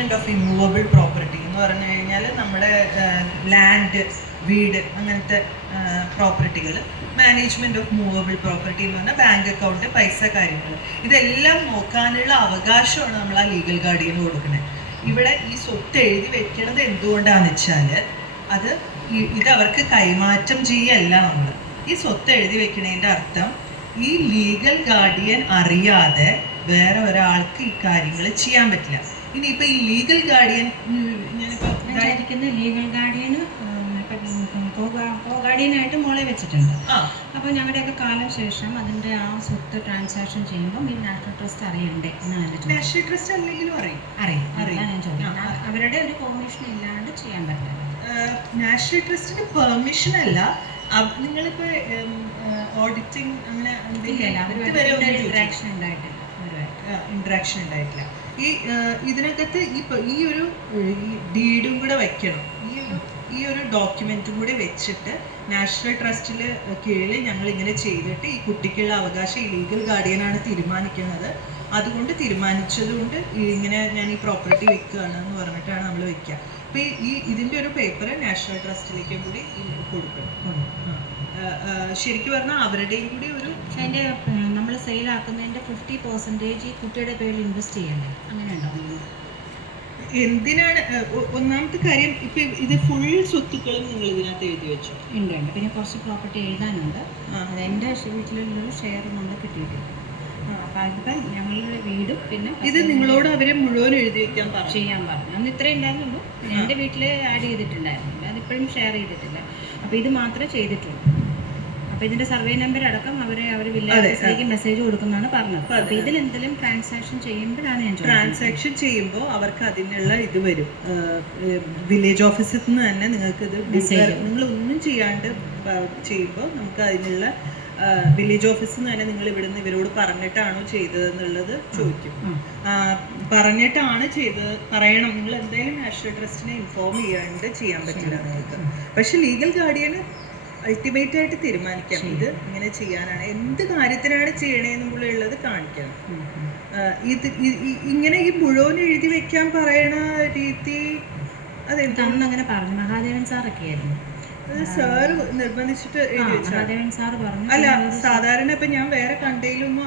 Management of immovable property എന്ന് പറഞ്ഞു കഴിഞ്ഞാൽ നമ്മുടെ ലാൻഡ്, വീട്, അങ്ങനത്തെ പ്രോപ്പർട്ടികൾ. മാനേജ്മെന്റ് ഓഫ് മൂവബിൾ പ്രോപ്പർട്ടി എന്ന് പറഞ്ഞാൽ ബാങ്ക് അക്കൗണ്ട്, പൈസ കാര്യങ്ങൾ, ഇതെല്ലാം നോക്കാനുള്ള അവകാശമാണ് നമ്മൾ ആ ലീഗൽ ഗാർഡിയന് കൊടുക്കുന്നത്. ഇവിടെ ഈ സ്വത്ത് എഴുതി വെക്കണത് എന്തുകൊണ്ടാണെന്ന് വെച്ചാൽ ഇത് അവർക്ക് കൈമാറ്റം ചെയ്യല്ല. നമ്മൾ ഈ സ്വത്ത് എഴുതി വെക്കണതിൻ്റെ അർത്ഥം ഈ ലീഗൽ ഗാർഡിയൻ അറിയാതെ വേറെ ഒരാൾക്ക് ഈ കാര്യങ്ങൾ ചെയ്യാൻ പറ്റില്ല. ഇനിയിപ്പോൾ ഈ ലീഗൽ ഗാർഡിയൻ, ഞാനിപ്പോൾ ലീഗൽ ഗാർഡിയന് ഗാർഡിയനായിട്ട് മോളെ വെച്ചിട്ടുണ്ട്. അപ്പോൾ ഞങ്ങളുടെയൊക്കെ കാലം ശേഷം അതിൻ്റെ ആ സ്വത്ത് ട്രാൻസാക്ഷൻ ചെയ്യുമ്പോൾ ഈ നാഷണൽ ട്രസ്റ്റ് അറിയണ്ടേ എന്നാണ് എൻ്റെ ചോദ്യം. നാഷണൽ ട്രസ്റ്റ് അല്ലെങ്കിലും അറിയാം ഞാൻ ചോദിക്കാം. അവരുടെ ഒരു പെർമിഷൻ ഇല്ലാണ്ട് ചെയ്യാൻ പറ്റില്ല. നാഷണൽ ട്രസ്റ്റിന് പെർമിഷൻ അല്ല, നിങ്ങളിപ്പോൾ ഓഡിറ്റിംഗ് അങ്ങനെ ഇൻട്രാക്ഷൻ ഉണ്ടായിട്ടില്ല. ഇതിനകത്ത് ഈ ഒരു ഡീഡും കൂടെ വെക്കണം. ഈ ഒരു ഡോക്യുമെൻറ്റും കൂടി വെച്ചിട്ട് നാഷണൽ ട്രസ്റ്റിൽ കീഴിൽ ഞങ്ങൾ ഇങ്ങനെ ചെയ്തിട്ട് ഈ കുട്ടിക്കുള്ള അവകാശം ഈ ലീഗൽ ഗാർഡിയനാണ് തീരുമാനിക്കുന്നത്, അതുകൊണ്ട് തീരുമാനിച്ചതുകൊണ്ട് ഇങ്ങനെ ഞാൻ ഈ പ്രോപ്പർട്ടി വെക്കുകയാണ് എന്ന് പറഞ്ഞിട്ടാണ് നമ്മൾ വെക്കുക. അപ്പോൾ ഇതിൻ്റെ ഒരു പേപ്പർ നാഷണൽ ട്രസ്റ്റിലേക്കും കൂടി കൊടുക്കണം. ശരിക്കും പറഞ്ഞാൽ അവരുടെയും കൂടി ഒരു അതിൻ്റെ നമ്മൾ സെയിലാക്കുന്നതിൻ്റെ 50% ഈ കുട്ടിയുടെ പേരിൽ ഇൻവെസ്റ്റ് ചെയ്യണ്ടേ? അങ്ങനെ ഉണ്ടോ? എന്തിനാണ്? ഒന്നാമത്തെ കാര്യം, ഇപ്പം ഇത് ഫുൾ സ്വത്തുക്കളും നിങ്ങൾ ഇതിനകത്ത് എഴുതി വെച്ചു? ഉണ്ട്. പിന്നെ കുറച്ച് പ്രോപ്പർട്ടി എഴുതാനുണ്ട്. അത് എൻ്റെ വീട്ടിലുള്ളൊരു ഷെയർ നമ്മൾ കിട്ടിയിട്ടില്ല. അപ്പം അതിപ്പോൾ ഞങ്ങളുടെ വീടും പിന്നെ ഇത് നിങ്ങളോട് അവരെ മുഴുവൻ എഴുതി വയ്ക്കാൻ ചെയ്യാൻ പറഞ്ഞു. അന്ന് ഇത്രേ ഉണ്ടായിരുന്നുള്ളൂ. എൻ്റെ വീട്ടിൽ ആഡ് ചെയ്തിട്ടുണ്ടായിരുന്നു, അതിപ്പോഴും ഷെയർ ചെയ്തിട്ടില്ല. അപ്പോൾ ഇത് മാത്രമേ ചെയ്തിട്ടുള്ളൂ. അപ്പോൾ ഇതിൻ്റെ സർവേ നമ്പർ അടക്കം അവർ വില്ലേജിലേക്ക് മെസ്സേജ് കൊടുക്കുന്നതാണ് പറഞ്ഞത്. അപ്പോൾ ഇതിൽ എന്തെങ്കിലും ട്രാൻസാക്ഷൻ ചെയ്യുമ്പോഴാണ് ഞാൻ ട്രാൻസാക്ഷൻ ചെയ്യുമ്പോൾ അവർക്ക് അതിനുള്ള ഇത് വരും. വില്ലേജ് ഓഫീസിൽ നിന്ന് തന്നെ നിങ്ങൾക്ക് ഇത് നിങ്ങളൊന്നും ചെയ്യാണ്ട് ചെയ്യുമ്പോൾ നമുക്ക് അതിനുള്ള വില്ലേജ് ഓഫീസിൽ നിന്ന് തന്നെ നിങ്ങൾ ഇവിടുന്ന് ഇവരോട് പറഞ്ഞിട്ടാണോ ചെയ്തതെന്നുള്ളത് ചോദിക്കും. പറഞ്ഞിട്ടാണ് ചെയ്തത് പറയണം. നിങ്ങൾ എന്തായാലും നാഷണൽ ട്രസ്റ്റിനെ ഇൻഫോം ചെയ്യാണ്ട് ചെയ്യാൻ പറ്റില്ല നിങ്ങൾക്ക്. പക്ഷെ ലീഗൽ ഗാർഡിയന് അൾട്ടിമേറ്റ് ആയിട്ട് തീരുമാനിക്കാം ഇത് ഇങ്ങനെ ചെയ്യാനാണ്, എന്ത് കാര്യത്തിനാണ് ചെയ്യണേന്നുള്ളത് കാണിക്കണം. ഇങ്ങനെ ഈ മുഴുവൻ എഴുതി വെക്കാൻ പറയണ രീതി അതെന്താണെന്ന് അങ്ങനെ പറഞ്ഞു. മഹാദേവൻ സാറൊക്കെ ആയിരുന്നു സാറ് നിർബന്ധിച്ചിട്ട് എഴുതി വെച്ചാൽ. മഹാദേവൻ സാറ് പറഞ്ഞു. അല്ല, സാധാരണ ഇപ്പൊ ഞാൻ വേറെ കണ്ടയിലൊന്നും